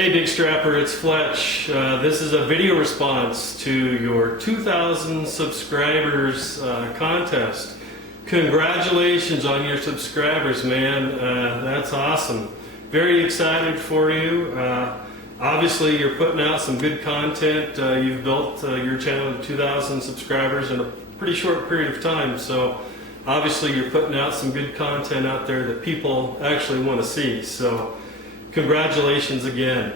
Hey Big Strapper, it's Fletch. This is a video response to your 2,000 subscribers contest. Congratulations on your subscribers, man. That's awesome. Very excited for you. Obviously, you're putting out some good content. You've built your channel to 2,000 subscribers in a pretty short period of time. So obviously, you're putting out some good content out there that people actually want to see. So congratulations again.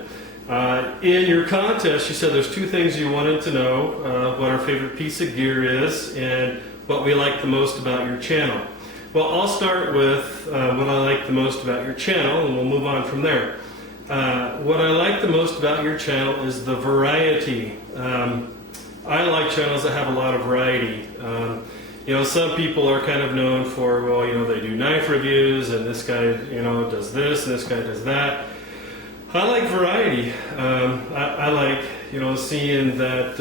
In your contest, you said there's two things you wanted to know, what our favorite piece of gear is and what we like the most about your channel. Well, I'll start with what I like the most about your channel, and we'll move on from there. What I like the most about your channel is the variety. I like channels that have a lot of variety. You know, some people are kind of known for, well, you know, they do knife reviews, and this guy, you know, does this, and this guy does that. I like variety. I like, you know, seeing that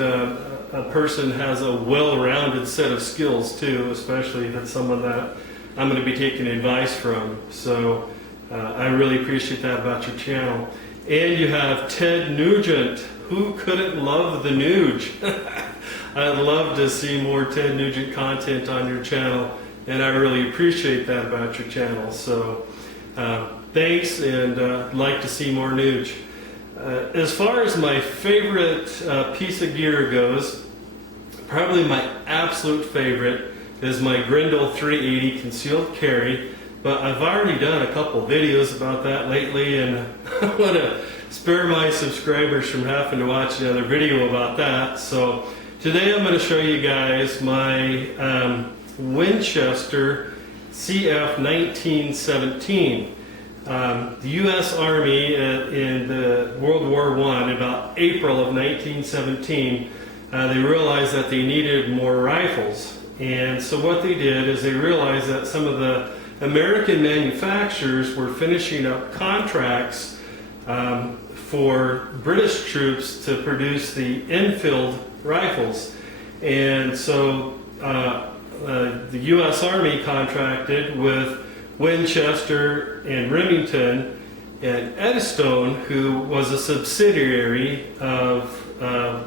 a person has a well-rounded set of skills too, especially if it's someone that I'm going to be taking advice from. So I really appreciate that about your channel. And you have Ted Nugent. Who couldn't love the Nuge? I'd love to see more Ted Nugent content on your channel, and I really appreciate that about your channel. So thanks, and I'd like to see more Nuge. As far as my favorite piece of gear goes, probably my absolute favorite is my Grendel 380 concealed carry, but I've already done a couple videos about that lately, and I want to spare my subscribers from having to watch another video about that. So today I'm going to show you guys my Winchester CF 1917. The U.S. Army in the World War I, about April of 1917, they realized that they needed more rifles. And so what they did is they realized that some of the American manufacturers were finishing up contracts for British troops to produce the Lee-Enfield rifles. And so the U.S. Army contracted with Winchester and Remington and Eddystone, who was a subsidiary of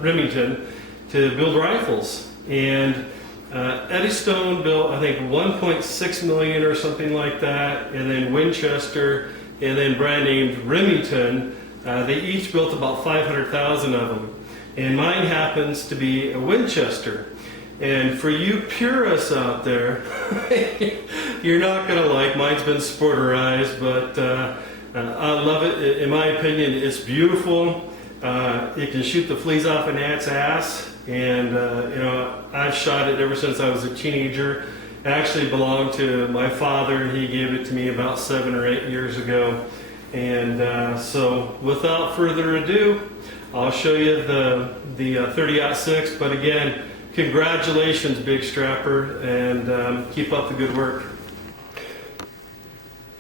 Remington, to build rifles. And Eddystone built, I think, 1.6 million or something like that, and then Winchester, and then brand named Remington, they each built about 500,000 of them. And mine happens to be a Winchester. And for you purists out there, you're not going to like, mine's been sporterized, but I love it. In my opinion, it's beautiful. It can shoot the fleas off an ant's ass. And, you know, I've shot it ever since I was a teenager. It actually belonged to my father, and he gave it to me about 7 or 8 years ago. And so without further ado, I'll show you the 30-06, but again, congratulations, Big Strapper, and keep up the good work.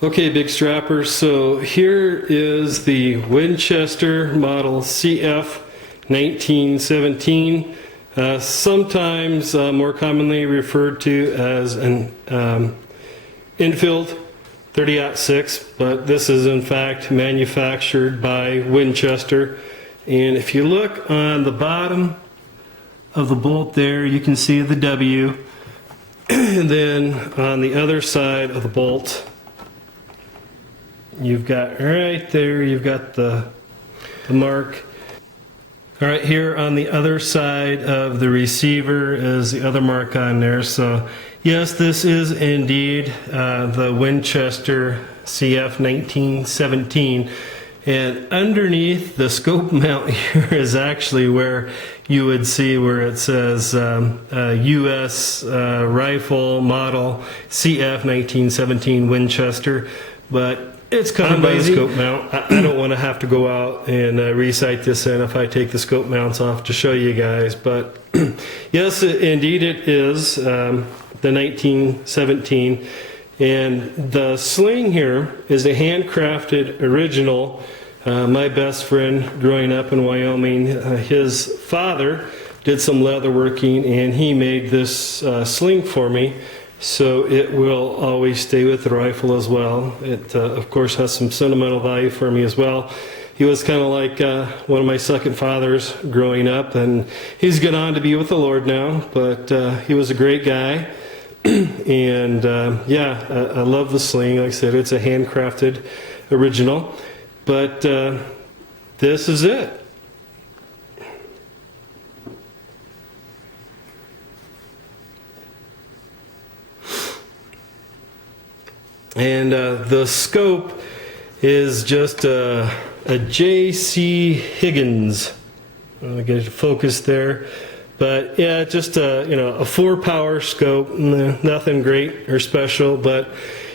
Okay, Big Strapper, so here is the Winchester Model CF 1917, sometimes more commonly referred to as an Lee-Enfield 30-06, but this is in fact manufactured by Winchester. And if you look on the bottom of the bolt there, you can see the W, and then on the other side of the bolt, you've got right there, you've got the mark. All right, here on the other side of the receiver is the other mark on there. So yes, this is indeed the Winchester CF 1917. And underneath the scope mount here is actually where you would see where it says U.S. Rifle Model CF 1917 Winchester. But it's kind of the scope mount. I don't want to have to go out and recite this in if I take the scope mounts off to show you guys. But yes, indeed it is the 1917. And the sling here is a handcrafted original. My best friend growing up in Wyoming, his father did some leather working, and he made this sling for me. So it will always stay with the rifle as well. It, of course, has some sentimental value for me as well. he was kind of like one of my second fathers growing up, and he's gone on to be with the Lord now, but he was a great guy. And yeah, I love the sling. Like I said, it's a handcrafted original, but this is it. And the scope is just a J.C. Higgins. I'll get it focused there. But yeah, just a 4-power scope, nothing great or special, but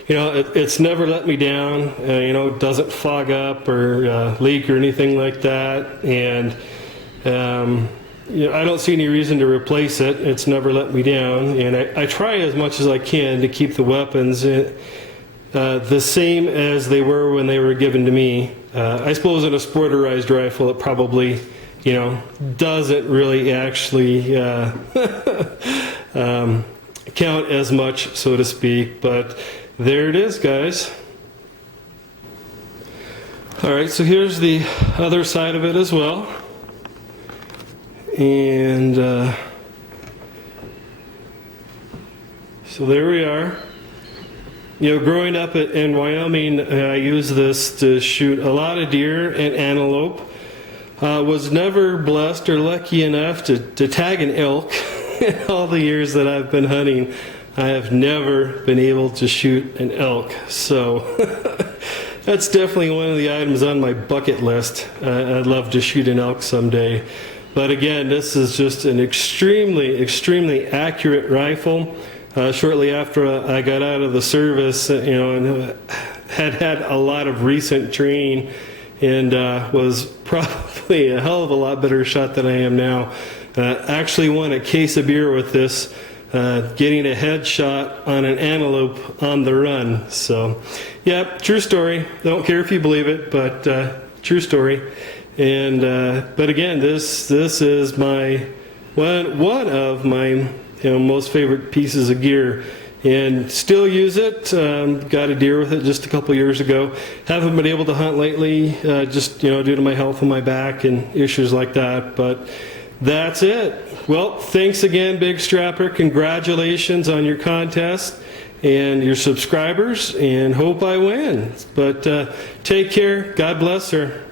it's never let me down. It doesn't fog up or leak or anything like that, and I don't see any reason to replace it. It's never let me down, and I try as much as I can to keep the weapons the same as they were when they were given to me. I suppose in a sporterized rifle, it probably doesn't really actually count as much, so to speak, but there it is, guys. Alright, so here's the other side of it as well. And so there we are. Growing up in Wyoming, I used this to shoot a lot of deer and antelope. Was never blessed or lucky enough to tag an elk. In all the years that I've been hunting, I have never been able to shoot an elk. So that's definitely one of the items on my bucket list. I'd love to shoot an elk someday. But again, this is just an extremely, extremely accurate rifle. Shortly after I got out of the service, and had a lot of recent training, and was probably a hell of a lot better shot than I am now. Actually won a case of beer with this, getting a headshot on an antelope on the run. So, yeah, true story. Don't care if you believe it, but true story. And but again, this is my one of my most favorite pieces of gear, and still use it. Got a deer with it just a couple years ago. Haven't been able to hunt lately, just due to my health and my back and issues like that. But that's it. Well, thanks again, Big Strapper. Congratulations on your contest and your subscribers, and hope I win. But take care. God bless her.